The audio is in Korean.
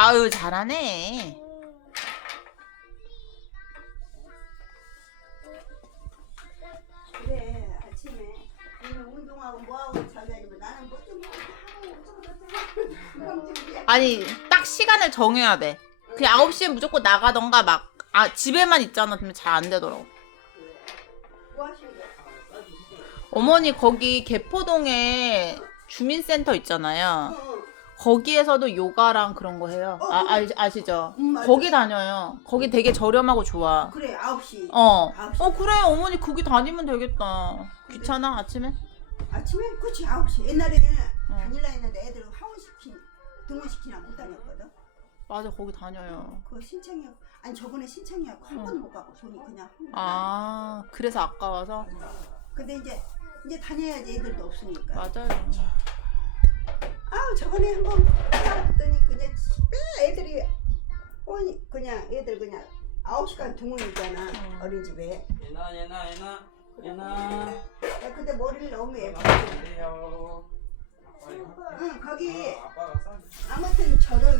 아유 잘하네. 그래 아침에 오늘 운동하고 뭐하고 자기 아니면 나는 뭐 좀 하고 어쩌고 저쩌고 그럼 준비해. 아니 딱 시간을 정해야 돼. 그냥 9시에 무조건 나가던가 막 아 집에만 있잖아. 그러면 잘 안 되더라고. 뭐 하시는 거야? 어머니 거기 개포동에 주민센터 있잖아요. 어, 거기에서도 요가랑 그런 거 해요. 아, 아 아시죠? 음, 맞아. 거기 다녀요. 거기 되게 저렴하고 좋아. 그래 9시 어. 아홉 시. 어 그래 어머니 거기 다니면 되겠다. 귀찮아 아침에? 아침에 그치 9시 옛날에는 어. 다닐라 했는데 애들 하원시키 등원시키나 못 다녔거든 맞아 거기 다녀요. 그거 신청해 아니 저번에 신청해갖고 한 어. 번못 가고 돈이 그냥 한 번. 아 그래서 아까워서 근데 이제 이제 다녀야지 애들도 없으니까 맞아요. 저번에 한번 갔더니 그냥 왜 애들이 오니 그냥 애들 그냥 아홉 시간 등원이잖아 어. 어린이집에 얘나 얘나 얘나 얘나 야 근데 머리를 너무 예쁘게 나가세요. 응 거기 아빠가 싸. 아무튼 저런